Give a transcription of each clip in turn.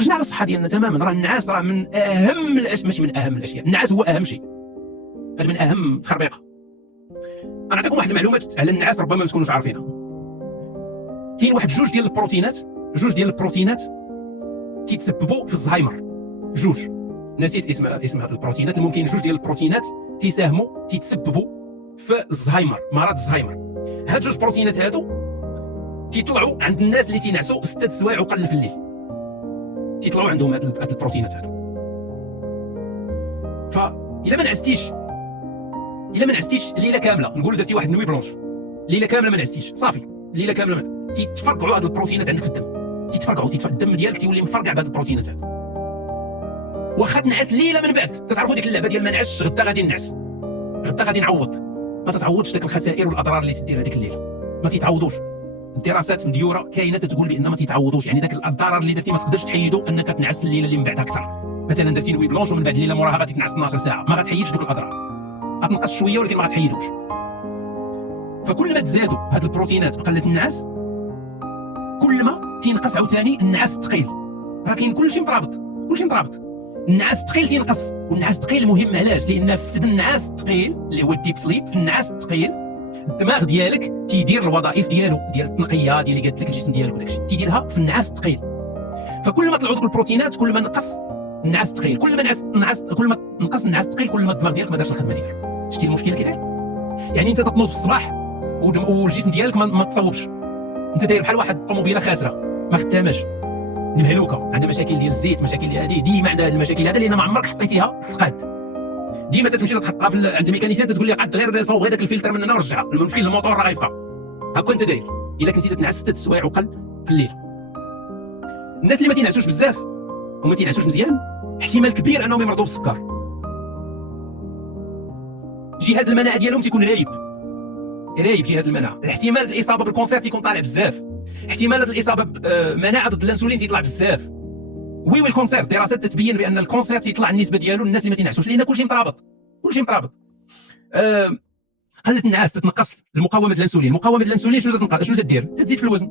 خرجنا على الصحه ديالنا تماما. راه النعاس راه من اهم الاشياء، ماشي من اهم الاشياء، النعاس هو اهم شيء، هذا من اهم التخربيقه. انا نعطيكم واحد المعلومات على النعاس ربما ما تكونوش عارفينها. كاين واحد جوج ديال البروتينات تيتسببوا في الزهايمر. جوج، نسيت اسم هاد البروتينات. الممكن جوج ديال البروتينات تيتسببوا في الزهايمر، مرض الزهايمر. هاد جوج بروتينات هادو تيطلعوا عند الناس اللي تينعسوا 6 سوايع وقل في الليل، تيطلعوا عندهم هاد البروتينات هادو. فإلا ما نعستيش ليله كامله، نقولوا درتي واحد نوي بلونش، ليله كامله ما نعستيش، صافي ليله كامله تيتفرقعوا هاد البروتينات عندك في الدم، تيتفرقعوا الدم ديالك تيولي مفرقع بهاد البروتينات هادو. واخا تنعس ليله من بعد، تتعرفوا ديك اللعبه ديال ما نعسش غدا غادي نعس، غدا غادي نعوض، ما تتعوضش داك الخسائر والاضرار اللي تدير هذيك الليله، ما تيتعوضوش. الدراسات مديوره كاينه تتقول بان ما تيتعوضوش، يعني داك الضرر اللي درتي ما تقدرش تحيدو انك تنعس الليله اللي من بعدها اكثر. مثلا درتي نوي بلونش ومن بعد الليله موراها غادي تنعس 12 ساعه، ما غتحيدش دوك الاضرار، غتنقص شويه ولكن ما غتحيدهمش. فكل ما تزادوا هاد البروتينات بقله النعاس، كل ما تينقص عاوتاني النعاس الثقيل. راه كاين كلشي مترابط، النعاس الثقيل تينقص، والنعاس الثقيل مهم علاش؟ لان في النعاس الثقيل اللي هو الديب سليب، في النعاس الثقيل الدماغ ديالك تيدير الوظائف ديالو ديال التنقيه ديال اللي قالت لك الجسم ديالك وداكشي تيديرها في النعاس الثقيل. فكل ما طلعوا دوك البروتينات كل ما نقص النعاس الثقيل، كل ما نقص النعاس الثقيل كل ما الدماغ ديالك ما دارش الخدمه ديالو. شتي المشكل كيداير؟ يعني انت تنوض في الصباح والجسم ديالك ما تصوبش، انت داير بحال واحد الطوموبيله خاسره ما خداماش، مهلوكه، عندها مشاكل ديال الزيت، مشاكل ديال هذه، ديما عندها هذه المشاكل هذا لان ما عمرك حطيتيها تقاد. ديما تتمشي تحطها عند الميكانيسيان تتقول لي قاد غير صوب غير داك الفلتر من هنا ورجعها، المشكل الموتور راه غيبقى. هكا انت داير الا كنتي تتنعس 6 سوايع وقل في الليل. الناس اللي ما تينعسوش بزاف وما تينعسوش مزيان احتمال كبير انهم يمرضوا بالسكر. جهاز المناعه ديالهم تيكون رايب جهاز المناعه، الاحتمال الاصابه بالكونسير تيكون طالع بزاف، احتمال الاصابه بمناعه ضد الانسولين تيطلع بزاف. وي الكونسير، دراسات تتبين بان الكونسير تيطلع النسبه ديالو للناس اللي ما تينعسوش، لان كلشي مترابط. قله النعاس تتنقص مقاومه الانسولين، شنو تدير؟ تزيد في الوزن.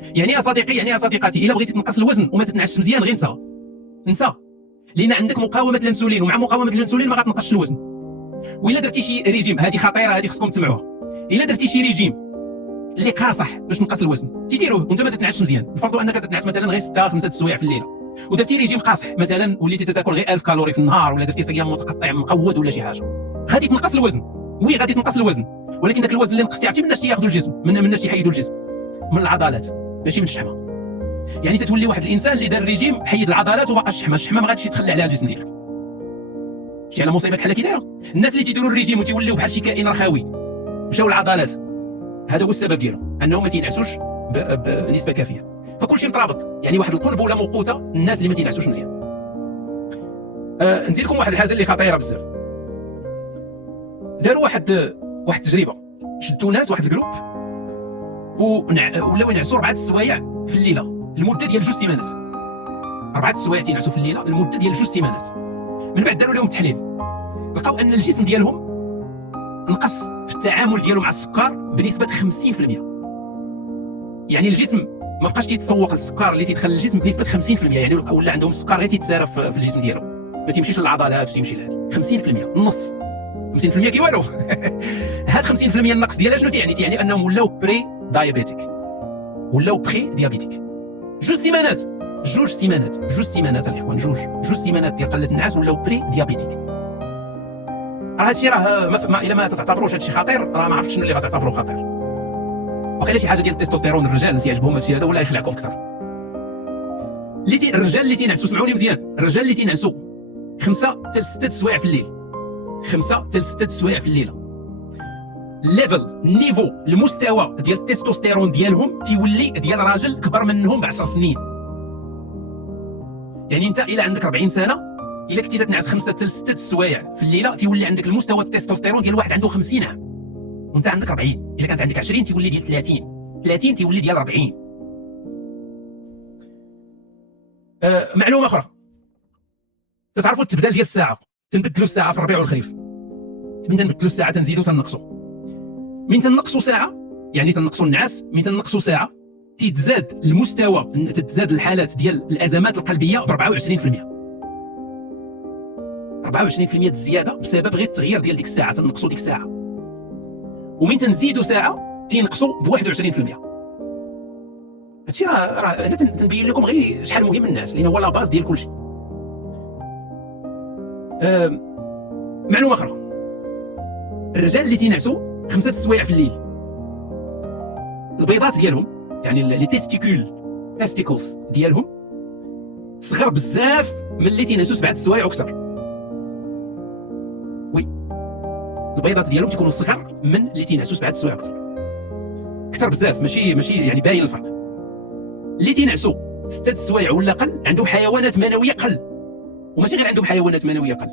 يعني يا صديقي، يعني يا صديقتي، الا بغيتي تنقص الوزن وما تتنعسش مزيان غير نسى، لان عندك مقاومه الانسولين، ومع مقاومه الانسولين ما غتنقصش الوزن. والا درتي شي ريجيم، هذه خطيره، هذه خصكم تسمعوها، الا درتي شي ريجيم اللي قاصح باش تنقص الوزن تيديروه وانت ما تتنعسش مزيان، نفرضوا انك تتنعس مثلا غير 6 5 سوايع في الليله، ودرتي ريجيم قاصح مثلا وليتي تاكل غير 1000 كالوري في النهار، ولا درتي صيام متقطع مقود ولا شي حاجه، غادي تنقص الوزن. غادي تنقص الوزن، ولكن داك الوزن اللي نقصتي عرفتي مناش تياخذوا الجسم، مناش تيحيدوا الجسم؟ من العضلات ماشي من الشحمه. يعني تتولي واحد الانسان اللي دار الريجيم حيد العضلات وبقى الشحمه ما غاديش تخلي عليها الجسم ديالك. شي على مصيبه بحال كي دايره. الناس اللي تيديروا الريجيم وتيوليو بحال شي كائن رخاوي مشاو العضلات، هذا هو السبب ديالو، انهم ما تينعسوش بنسبه كافيه. فكل شيء مترابط، يعني واحد القنبله موقوته الناس اللي ما تينعسوش مزيان. نزيد لكم واحد الحاجه اللي خطيره بزاف. داروا واحد التجربه، شدوا ناس واحد الجروب ولاو ينعسوا 4 سوايع في الليله لمده ديال 2 سيمانات. 4 سوايع تينعسوا في الليله لمده ديال 2 سيمانات. من بعد داروا لهم تحليل، لقاو ان الجسم ديالهم نقص في التعامل ديالو مع السكر بنسبه 50%. يعني الجسم ما بقاش تيتسوق للسكر اللي تيدخل للجسم بنسبه 50%، يعني ولا عندهم السكر غير تيتسارى في الجسم ديالو، ما تيمشيش للعضلات وتيمشي لهذه 50%، النص 50% كي والو. هاد 50% النقص ديالها شنو تيعني انهم ولاو بري دايابيتيك، ولاو بري ديابيتيك. 2 سيمانات الاخوان، جوج سيمانات ديال قله النعاس ولاو بري ديابيتيك. راه هادشي راه الا ما تعتبروش هادشي خطير، راه ما عرفتش شنو اللي غتعتبروه خطير. واقيلا شي حاجه ديال التستوستيرون، الرجال اللي تيعجبهم هادشي هذا ولا يخلعكم اكثر. الرجال اللي تينعسوا، سمعوني مزيان، الرجال اللي تينعسوا 5 حتى 6 سوايع في الليل، 5 حتى 6 سوايع في الليله، الليفل النيفو المستوى ديال التستوستيرون ديالهم تيولي ديال راجل كبر منهم ب10 سنين. يعني انت الا عندك 40 سنه، الا كنتي تتنعس 5 حتى 6 سوايع في الليله تيولي عندك المستوى التستوستيرون ديال واحد عنده 50 عام، وانت عندك 40. الا كانت عندك 20 تيولي ديال 30 تيولي ديال 40. معلومه اخرى، تتعرفوا التبدال ديال الساعه، تنبدلوا الساعه في الربيع والخريف، من تنبدلوا الساعه تنزيدوا تنقصوا، من تنقصوا ساعه يعني تنقصوا النعاس، من تنقصوا ساعه تتزاد المستوى، تتزاد الحالات ديال الازمات القلبيه ب 24%. 24% الزياده بسبب غير التغيير ديال ديك الساعه، تنقصوا ديك الساعه، ومن تنزيدوا ساعه تينقصوا ب 21%. هادشي راه انا تنبين لكم غير شحال مهم الناس، لان هو لا باز ديال كلشي. معلومه اخرى، الرجال اللي تينعسوا 5 السوايع في الليل، البيضات ديالهم يعني لي تيستيكلز ديالهم صغار بزاف من اللي تينعسوا 7 السوايع اكثر. وي، البيضات ديالهم تيكونوا صغار من اللي تينعسوا 7 السوايع اكثر بزاف، ماشي يعني باين الفرق. اللي تينعسوا 6 السوايع ولا قل عندهم حيوانات منويه قل، وماشي غير عندهم حيوانات منويه قل،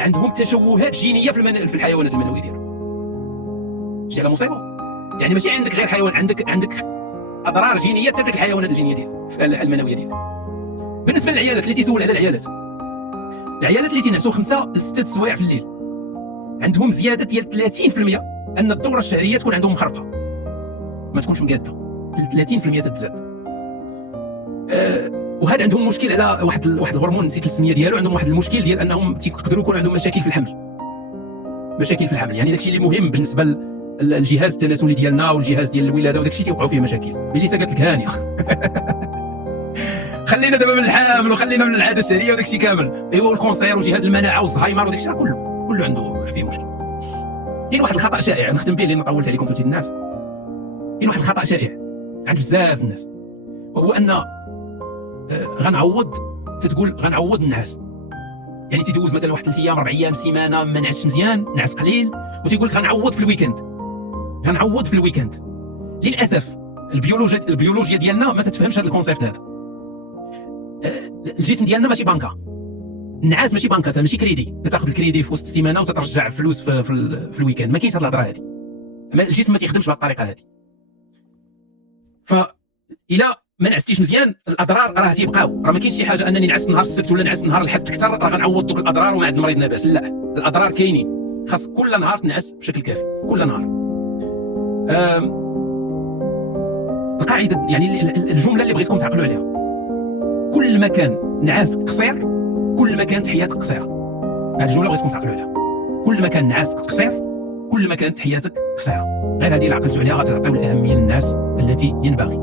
عندهم تشوهات جينيه في الحيوانات المنويه ديالهم. شتي على مصيبه؟ يعني ماشي عندك غير حيوان، عندك اضرار جينيه تفرق الحيوانات الجينيه ديالها المنويه ديالها. بالنسبه للعيالات اللي تيسول على العيالات اللي تينعسوا 5 ل 6 السوايع في الليل عندهم زياده ديال 30% ان الدوره الشهريه تكون عندهم مخربقه، ما تكونش مقاده، 30% تتزاد. وهذا عندهم مشكل على واحد الهرمون نسيت السميه ديالو، عندهم واحد المشكل ديال انهم تيقدروا يكون عندهم مشاكل في الحمل. يعني داكشي اللي مهم بالنسبه للجهاز التناسلي ديالنا والجهاز ديال الولاده وداكشي تيوقعوا فيه مشاكل. مليسا قالت لك هانيه خلينا دابا من الحمل وخلينا من العاده الشهريه وداكشي كامل، ايوا والكونسير وجهاز المناعه والزهايمر وداكشي كله عنده فيه مشكل. كاين واحد الخطا شائع نختم به لان طولت عليكم في الناس. كاين واحد الخطا شائع عند بزاف الناس، وهو ان غنعوض، تتقول غنعوض النعاس. يعني تيدوز مثلا واحد 3 ايام 4 ايام سيمانه ما نعسش مزيان، نعس قليل، وتيقول لك غنعوض في الويكاند. للاسف البيولوجيا ديالنا ما تتفهمش هذا الكونسيبت هذا. الجسم ديالنا ماشي بنكه، النعاس ماشي بنكه، ماشي كريدي تاخذ الكريدي في وسط السيمانه وتترجع فلوس في الويكاند. ما كاينش هاد الهضره هذه، الجسم ما تيخدمش بهذه الطريقه هذه. فإلا ما نعستيش مزيان الاضرار راه تيبقاو. راه ما كاينش شي حاجه انني نعست نهار السبت ولا نعست نهار الحد اكثر راه غنعوض دوك الاضرار وما عند المريض ناباس. لا، الاضرار كاينين، خاص كل نهار تنعس بشكل كافي، كل نهار. القاعده يعني الجمله اللي بغيتكم تعقلوا عليها، كل ما كان نعاس قصير كل ما كانت حياتك قصيره. هذه الجمله بغيتكم تعقلوا عليها، كل ما كان نعاسك قصير كل ما كانت حياتك قصيره. غير هذه اللي عقلتوا عليها غتعطيو الاهميه للناس التي ينبغي.